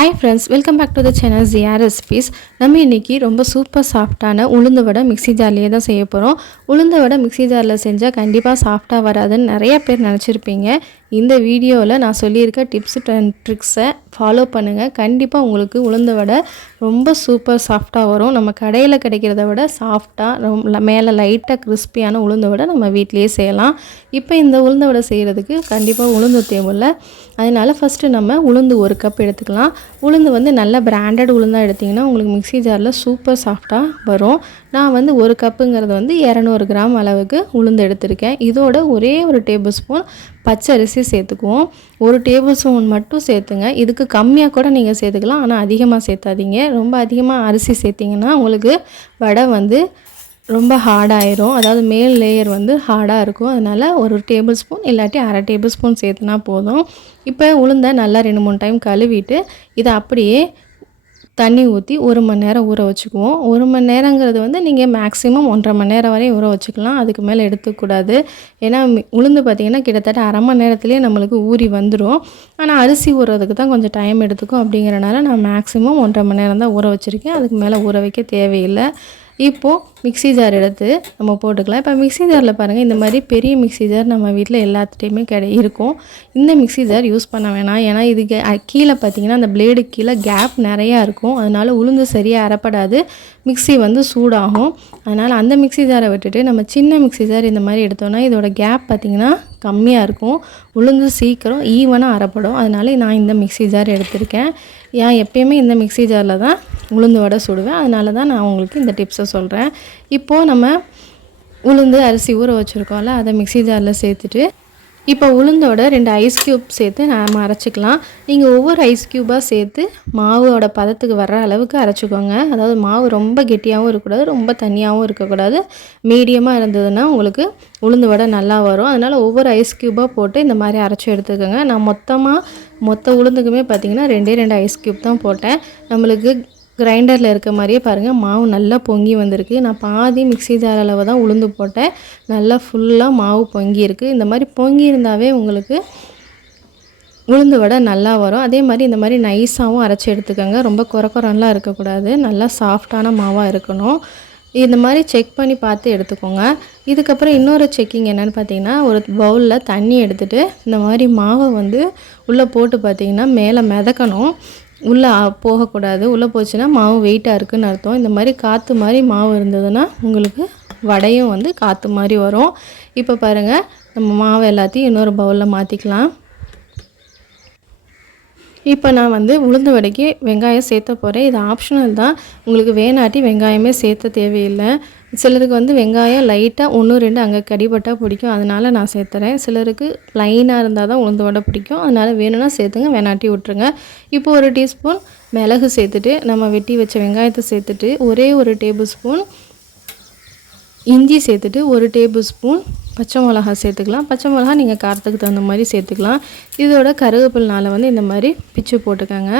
Hi friends, welcome back to the channel Zyar Recipes. நம்ம இன்னைக்கு ரொம்ப சூப்பர் சாஃப்ட்டான உளுந்து வடை மிக்ஸி ஜார்லயே தான் செய்ய போறோம். உளுந்து வடை மிக்ஸி ஜார்ல செஞ்சா கண்டிப்பா சாஃப்ட்டா வராதுன்னு நிறைய பேர் நினைச்சிருப்பீங்க. இந்த வீடியோல நான் சொல்லியிருக்க டிப்ஸ் அண்ட் ட்ரிக்ஸை ஃபாலோ பண்ணுங்க. கண்டிப்பா உங்களுக்கு உளுந்து வடை ரொம்ப சூப்பர் சாஃப்ட்டா வரும். நம்ம கடையில் கிடைக்கிறத விட சாஃப்ட்டா மேலே லைட்டாக கிறிஸ்பியான உளுந்து வடை நம்ம வீட்டிலேயே செய்யலாம். இப்போ இந்த உளுந்து வடை செய்கிறதுக்கு கண்டிப்பாக உளுந்து தேவையில்ல. அதனால ஃபஸ்ட்டு நம்ம உளுந்து 1 கப் எடுத்துக்கலாம். உளுந்து வந்து நல்ல பிராண்டட் உளுந்தாக எடுத்திங்கன்னா உங்களுக்கு மிக்ஸி ஜாரில் சூப்பர் சாஃப்ட்டாக வரும். நான் வந்து 1 கப்புங்கிறது வந்து 200 கிராம் அளவுக்கு உளுந்து எடுத்திருக்கேன். இதோட ஒரே ஒரு டேபிள் ஸ்பூன் பச்சை அரிசி சேர்த்துக்குவோம். 1 டேபிள் ஸ்பூன் மட்டும் சேர்த்துங்க. இதுக்கு கம்மியாக கூட நீங்கள் சேர்த்துக்கலாம், ஆனால் அதிகமாக சேர்த்தாதீங்க. ரொம்ப அதிகமாக அரிசி சேர்த்திங்கன்னா உங்களுக்கு வடை வந்து ரொம்ப ஹார்டாயிரும். அதாவது மேல் லேயர் வந்து ஹார்டாக இருக்கும். அதனால் 1 டேபிள் ஸ்பூன் இல்லாட்டி அரை டேபிள் ஸ்பூன் சேர்த்துனா போதும். இப்போ உளுந்தை நல்லா 2-3 டைம் கழுவிட்டு இதை அப்படியே தண்ணி ஊற்றி 1 மணி நேரம் ஊற வச்சுக்குவோம். 1 மணி நேரங்கிறது வந்து நீங்கள் மேக்ஸிமம் 1.5 மணி நேரம் வரையும் ஊற வச்சுக்கலாம். அதுக்கு மேலே எடுத்துக்கூடாது. ஏன்னா உளுந்து பார்த்திங்கன்னா கிட்டத்தட்ட அரை மணி நேரத்துலேயே நம்மளுக்கு ஊறி வந்துடும். ஆனால் அரிசி ஊறுறதுக்கு தான் கொஞ்சம் டைம் எடுத்துக்கும். அப்படிங்கிறனால நான் மேக்ஸிமம் 1.5 மணி நேரம் தான் ஊற வச்சுருக்கேன். அதுக்கு மேலே ஊற வைக்க தேவையில்லை. இப்போது மிக்ஸி ஜார் எடுத்து நம்ம போட்டுக்கலாம். இப்போ மிக்ஸி ஜாரில் பாருங்கள், இந்த மாதிரி பெரிய மிக்ஸி ஜார் நம்ம வீட்டில் எல்லாத்துட்டையுமே இருக்கும். இந்த மிக்ஸி ஜார் யூஸ் பண்ண வேணாம். ஏன்னா இதுக்கு கீழே பார்த்திங்கன்னா அந்த பிளேடுக்கு கீழே கேப் நிறையா இருக்கும். அதனால் உளுந்து சரியாக அரைப்படாது, மிக்ஸி வந்து சூடாகும். அதனால் அந்த மிக்ஸி ஜாரை விட்டுட்டு நம்ம சின்ன மிக்ஸி ஜார் இந்த மாதிரி எடுத்தோன்னா இதோட கேப் பார்த்திங்கன்னா கம்மியாக இருக்கும். உளுந்து சீக்கிரம் ஈவனாக அரைப்படும். அதனால் நான் இந்த மிக்ஸி ஜார் எடுத்திருக்கேன். ஏன் எப்பயுமே இந்த மிக்ஸி ஜாரில் தான் உளுந்து வடை சுடுவேன். அதனால தான் நான் உங்களுக்கு இந்த டிப்ஸை சொல்கிறேன். இப்போது நம்ம உளுந்து அரிசி ஊற வச்சுருக்கோம்ல, அதை மிக்ஸி ஜாரில் சேர்த்துட்டு இப்போ உளுந்தோட 2 ஐஸ் க்யூப் சேர்த்து நம்ம அரைச்சிக்கலாம். நீங்கள் ஒவ்வொரு ஐஸ் க்யூபாக சேர்த்து மாவோட பதத்துக்கு வர்ற அளவுக்கு அரைச்சிக்கோங்க. அதாவது மாவு ரொம்ப கெட்டியாகவும் இருக்கக்கூடாது, ரொம்ப தண்ணியாகவும் இருக்கக்கூடாது. மீடியமாக இருந்ததுன்னா உங்களுக்கு உளுந்து வடை நல்லா வரும். அதனால் ஒவ்வொரு ஐஸ் க்யூபாக போட்டு இந்த மாதிரி அரைச்சி எடுத்துக்கோங்க. நான் மொத்த உளுந்துக்குமே பார்த்திங்கன்னா 2 ஐஸ் க்யூப் தான் போட்டேன். நம்மளுக்கு கிரைண்டரில் இருக்க மாதிரியே பாருங்கள் மாவு நல்லா பொங்கி வந்திருக்கு. நான் பாதி மிக்ஸி ஜார் அளவு தான் உளுந்து போட்டேன். நல்லா ஃபுல்லாக மாவு பொங்கி இருக்குது. இந்த மாதிரி பொங்கி இருந்தாவே உங்களுக்கு உளுந்து வடை நல்லா வரும். அதே மாதிரி இந்த மாதிரி நைஸாகவும் அரைச்சி எடுத்துக்கோங்க. ரொம்ப குறக்குறலாம் இருக்கக்கூடாது, நல்லா சாஃப்டான மாவாக இருக்கணும். இந்த மாதிரி செக் பண்ணி பார்த்து எடுத்துக்கோங்க. இதுக்கப்புறம் இன்னொரு செக்கிங் என்னென்னு பார்த்தீங்கன்னா, ஒரு பவுலில் தண்ணி எடுத்துகிட்டு இந்த மாதிரி மாவை வந்து உள்ளே போட்டு பார்த்திங்கன்னா மேலே மிதக்கணும். உள்ளே போகக்கூடாது. உள்ளே போச்சுன்னா மாவு வெயிட்டாக இருக்குதுன்னு அர்த்தம். இந்த மாதிரி காற்று மாதிரி மாவு இருந்ததுன்னா உங்களுக்கு வடையும் வந்து காற்று மாதிரி வரும். இப்போ பாருங்கள், நம்ம மாவு எல்லாத்தையும் இன்னொரு பவுலில் மாற்றிக்கலாம். இப்போ நான் வந்து உளுந்து வடைக்கு வெங்காயம் சேர்த்த போகிறேன். இது ஆப்ஷனல் தான், உங்களுக்கு வேணாட்டி வெங்காயமே சேர்த்த தேவையில்லை. சிலருக்கு வந்து வெங்காயம் லைட்டாக 1-2 அங்கே கடிபட்டால் பிடிக்கும், அதனால் நான் சேர்த்துறேன். சிலருக்கு ப்ளைனாக இருந்தால் தான் உளுந்து வடை பிடிக்கும். அதனால் வேணும்னா சேர்த்துங்க, வேணாட்டி விட்ருங்க. இப்போ 1 டீஸ்பூன் மிளகு சேர்த்துட்டு நம்ம வெட்டி வச்ச வெங்காயத்தை சேர்த்துட்டு ஒரே 1 டேபிள் ஸ்பூன் இஞ்சி சேர்த்துட்டு 1 டேபிள் ஸ்பூன் பச்சை மிளகா சேர்த்துக்கலாம். பச்சை மிளகா நீங்கள் காரத்துக்கு தகுந்த மாதிரி சேர்த்துக்கலாம். இதோட கருவேப்பிலை வந்து இந்த மாதிரி பிச்சு போட்டுக்கோங்க.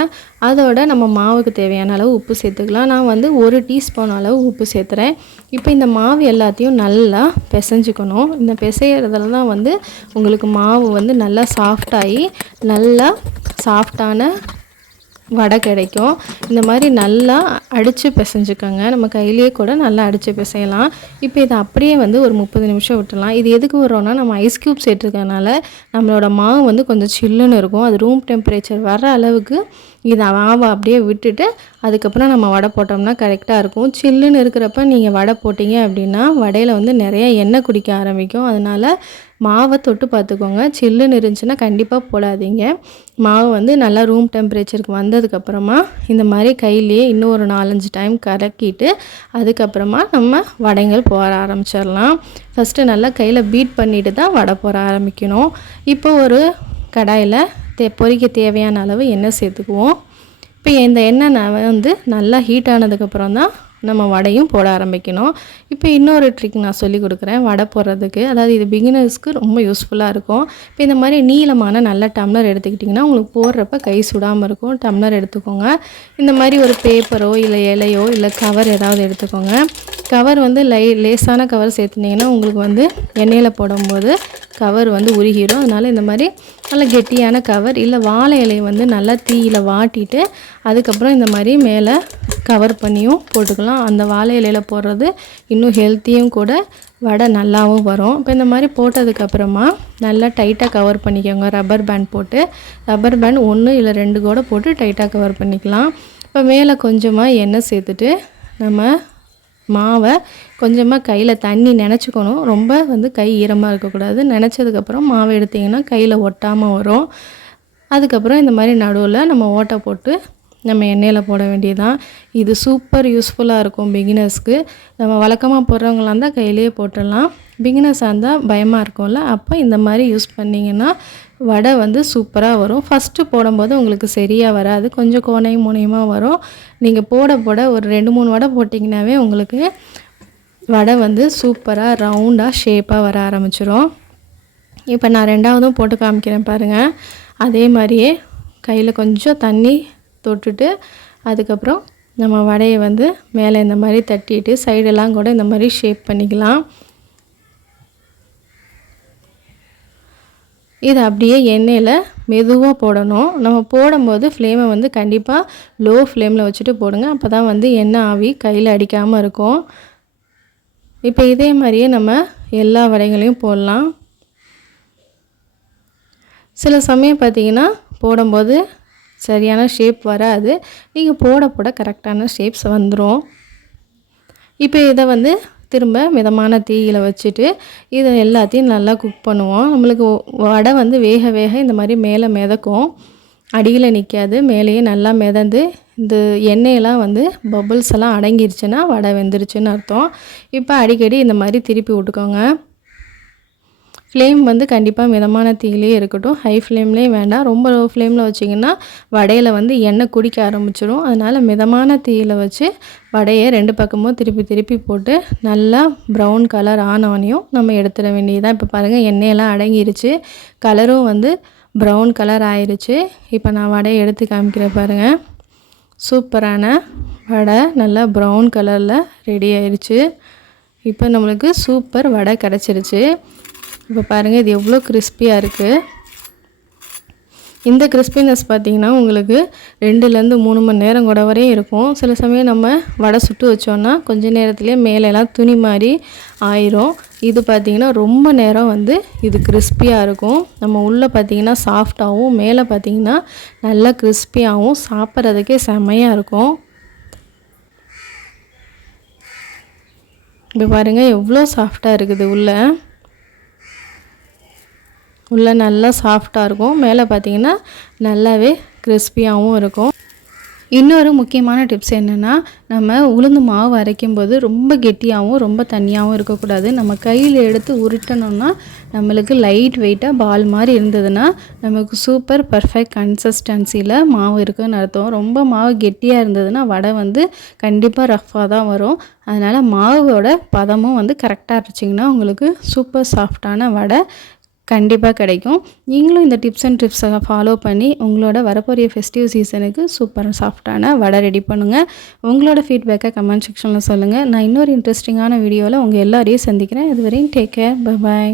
அதோட நம்ம மாவுக்கு தேவையான அளவு உப்பு சேர்த்துக்கலாம். நான் வந்து 1 டீஸ்பூன் அளவு உப்பு சேர்த்துறேன். இப்போ இந்த மாவு எல்லாத்தையும் நல்லா பிசைஞ்சிக்கணும். இந்த பிசைகிறதுல தான் வந்து உங்களுக்கு மாவு வந்து நல்லா சாஃப்டாகி நல்லா சாஃப்டான வடை கிடைக்கும். இந்த மாதிரி நல்லா அடித்து பிசைஞ்சுக்கோங்க. நம்ம கையிலேயே கூட நல்லா அடித்து பிசையலாம். இப்போ இதை அப்படியே வந்து ஒரு 30 நிமிஷம் விட்டுடலாம். இது எதுக்கு வரோன்னா, நம்ம ஐஸ் க்யூப் சேர்த்துருக்கனால நம்மளோட மாவு வந்து கொஞ்சம் சில்லுன்னு இருக்கும். அது ரூம் டெம்பரேச்சர் வர அளவுக்கு இதை மாவை அப்படியே விட்டுட்டு அதுக்கப்புறம் நம்ம வடை போட்டோம்னா கரெக்டாக இருக்கும். சில்லுன்னு இருக்கிறப்ப நீங்கள் வடை போட்டிங்க அப்படின்னா வடையில் வந்து நிறைய எண்ணெய் குடிக்க ஆரம்பிக்கும். அதனால் மாவை தொட்டு பார்த்துக்கோங்க. சில்லுன்னு இருந்துச்சுன்னா கண்டிப்பாக போடாதீங்க. மாவு வந்து நல்லா ரூம் டெம்பரேச்சருக்கு வந்ததுக்கப்புறமா இந்த மாதிரி கையிலேயே இன்னும் ஒரு 4-5 டைம் கலக்கிட்டு அதுக்கப்புறமா நம்ம வடைகள் போட ஆரம்பிச்சிடலாம். ஃபஸ்ட்டு நல்லா கையில் பீட் பண்ணிவிட்டு தான் வடை போட ஆரம்பிக்கணும். இப்போ ஒரு கடாயில் பொரிக்க தேவையான அளவு எண்ணெய் சேர்த்துக்குவோம். இப்போ இந்த எண்ணெய் வந்து நல்லா ஹீட் ஆனதுக்கப்புறம் தான் நம்ம வடையும் போட ஆரம்பிக்கணும். இப்போ இன்னொரு ட்ரிக் நான் சொல்லிக் கொடுக்குறேன் வடை போடுறதுக்கு. அதாவது இது பிகினர்ஸ்க்கு ரொம்ப யூஸ்ஃபுல்லாக இருக்கும். இப்போ இந்த மாதிரி நீளமான நல்ல டம்ளர் எடுத்துக்கிட்டிங்கன்னா உங்களுக்கு போடுறப்ப கை சுடாமல் இருக்கும். டம்ளர் எடுத்துக்கோங்க. இந்த மாதிரி ஒரு பேப்பரோ இல்லை இலையோ இல்லை கவர் ஏதாவது எடுத்துக்கோங்க. கவர் வந்து லேசான கவர் சேர்த்துனீங்கன்னா உங்களுக்கு வந்து எண்ணெயில் போடும்போது கவர் வந்து உருகிடும். அதனால் இந்த மாதிரி நல்ல கெட்டியான கவர் இல்லை வாழை இலையை வந்து நல்லா தீயில் வாட்டிட்டு அதுக்கப்புறம் இந்த மாதிரி மேலே கவர் பண்ணியும் போட்டுக்கலாம். அந்த வாழை இலையில் போடுறது இன்னும் ஹெல்த்தியும் கூட, வடை நல்லாவும் வரும். இப்போ இந்த மாதிரி போட்டதுக்கப்புறமா நல்லா டைட்டாக கவர் பண்ணிக்கோங்க. ரப்பர் பேண்ட் போட்டு, ரப்பர் பேண்ட் 1 இல்லை 2 கூட போட்டு டைட்டாக கவர் பண்ணிக்கலாம். இப்போ மேலே கொஞ்சமாக எண்ணெய் சேர்த்துட்டு நம்ம மாவை கொஞ்சமாக கையில் தண்ணி நனைச்சிக்கணும். ரொம்ப வந்து கை ஈரமாக இருக்கக்கூடாது. நனைச்சதுக்கப்புறம் மாவை எடுத்திங்கன்னா கையில் ஒட்டாமல் வரும். அதுக்கப்புறம் இந்த மாதிரி நடுவில் நம்ம ஓட்டை போட்டு நம்ம எண்ணெயில் போட வேண்டியதுதான். இது சூப்பர் யூஸ்ஃபுல்லாக இருக்கும் பிகினர்ஸ்க்கு. நம்ம வழக்கமாக போடுறவங்களா இருந்தால் கையிலேயே போட்டுடலாம். பிகினர்ஸாக இருந்தால் பயமாக இருக்கும்ல, அப்போ இந்த மாதிரி யூஸ் பண்ணிங்கன்னா வடை வந்து சூப்பராக வரும். ஃபஸ்ட்டு போடும்போது உங்களுக்கு சரியாக வராது, கொஞ்சம் கோணையும் முனையுமாக வரும். நீங்கள் போட ஒரு 2-3 வடை போட்டிங்கனாவே உங்களுக்கு வடை வந்து சூப்பராக ரவுண்டாக ஷேப்பாக வர ஆரம்பிச்சிரும். இப்போ நான் 2வதும் போட்டு காமிக்கிறேன் பாருங்கள். அதே மாதிரியே கையில் கொஞ்சம் தண்ணி தொட்டுட்டு அதுக்கப்புறம் நம்ம வடையை வந்து மேலே இந்த மாதிரி தட்டிட்டு சைடெல்லாம் கூட இந்த மாதிரி ஷேப் பண்ணிக்கலாம். இது அப்படியே எண்ணெயில் மெதுவாக போடணும். நம்ம போடும்போது ஃப்ளேமை வந்து கண்டிப்பாக லோ ஃப்ளேமில் வச்சுட்டு போடுங்க. அப்போ தான் வந்து எண்ணெய் ஆவி கையில் அடிக்காமல் இருக்கும். இப்போ இதே மாதிரியே நம்ம எல்லா வடைகளையும் போடலாம். சில சமயம் பார்த்திங்கன்னா போடும்போது சரியான ஷேப் வராது. நீங்கள் போட கரெக்டான ஷேப்ஸ் வந்துடும். இப்போ இதை வந்து திரும்ப மிதமான தீயில் வச்சுட்டு இதை எல்லாத்தையும் நல்லா குக் பண்ணுவோம். நம்மளுக்கு வடை வந்து வேக இந்த மாதிரி மேலே மிதக்கும், அடியில் நிற்காது. மேலேயே நல்லா மிதந்து இந்த எண்ணெயெல்லாம் வந்து பபுள்ஸ் எல்லாம் அடங்கிருச்சுன்னா வடை வெந்துருச்சுன்னு அர்த்தம். இப்போ அடிக்கடி இந்த மாதிரி திருப்பி விட்டுக்கோங்க. ஃப்ளேம் வந்து கண்டிப்பாக மிதமான தீயிலே இருக்கட்டும். ஹை ஃப்ளேம்லேயும் வேண்டாம். ரொம்ப லோ ஃப்ளேமில் வச்சிங்கன்னா வடையில் வந்து எண்ணெய் குடிக்க ஆரம்பிச்சிடும். அதனால் மிதமான தீயில் வச்சு வடையை 2 பக்கமும் திருப்பி போட்டு நல்லா ப்ரௌன் கலர் ஆனவனையும் நம்ம எடுத்துட வேண்டியதுதான். இப்போ பாருங்கள் எண்ணெயெல்லாம் அடங்கிருச்சு, கலரும் வந்து ப்ரௌன் கலர் ஆயிடுச்சு. இப்போ நான் வடையை எடுத்து காமிக்கிறேன் பாருங்கள். சூப்பரான வடை நல்லா ப்ரௌன் கலரில் ரெடி ஆயிடுச்சு. இப்போ நம்மளுக்கு சூப்பர் வடை கிடச்சிருச்சு. இப்போ பாருங்கள் இது எவ்வளோ கிறிஸ்பியாக இருக்குது. இந்த கிறிஸ்பினஸ் பார்த்திங்கன்னா உங்களுக்கு 2-3 மணி நேரம் கூட வரையும் இருக்கும். சில சமயம் நம்ம வடை சுட்டு வச்சோன்னா கொஞ்சம் நேரத்துலேயே மேலெல்லாம் துணி மாதிரி ஆயிரும். இது பார்த்திங்கன்னா ரொம்ப நேரம் வந்து இது கிறிஸ்பியாக இருக்கும். நம்ம உள்ளே பார்த்திங்கன்னா சாஃப்டாகவும் மேலே பார்த்திங்கன்னா நல்லா கிறிஸ்பியாகவும் சாப்பிட்றதுக்கே செம்மையாக இருக்கும். இப்போ பாருங்கள் எவ்வளோ சாஃப்டாக இருக்குது. உள்ளே நல்லா சாஃப்டாக இருக்கும், மேலே பார்த்திங்கன்னா நல்லாவே கிறிஸ்பியாகவும் இருக்கும். இன்னொரு முக்கியமான டிப்ஸ் என்னென்னா, நம்ம உளுந்து மாவு அரைக்கும்போது ரொம்ப கெட்டியாகவும் ரொம்ப தண்ணியாகவும் இருக்கக்கூடாது. நம்ம கையில் எடுத்து உருட்டணும்னா நம்மளுக்கு லைட் வெயிட்டாக பால் மாதிரி இருந்ததுன்னா நமக்கு சூப்பர் பர்ஃபெக்ட் கன்சிஸ்டன்சியில் மாவு இருக்குதுன்னு அர்த்தம். ரொம்ப மாவு கெட்டியாக இருந்ததுன்னா வடை வந்து கண்டிப்பாக ரஃப்பாக தான் வரும். அதனால் மாவோட பதமும் வந்து கரெக்டாக இருந்துச்சிங்கன்னா உங்களுக்கு சூப்பர் சாஃப்டான வடை கண்டிப்பாக கிடைக்கும். நீங்களும் இந்த டிப்ஸ் அண்ட் ட்ரிப்ஸை ஃபாலோ பண்ணி உங்களோட வரப்போகிற ஃபெஸ்டிவ் சீசனுக்கு சூப்பர் சாஃப்டான வடை ரெடி பண்ணுங்கள். உங்களோட ஃபீட்பேக்கை கமெண்ட் செக்ஷனில் சொல்லுங்கள். நான் இன்னொரு இன்ட்ரெஸ்டிங்கான வீடியோவில் உங்கள் எல்லாரையும் சந்திக்கிறேன். இதுவரையும் டேக் கேர், பை பாய்.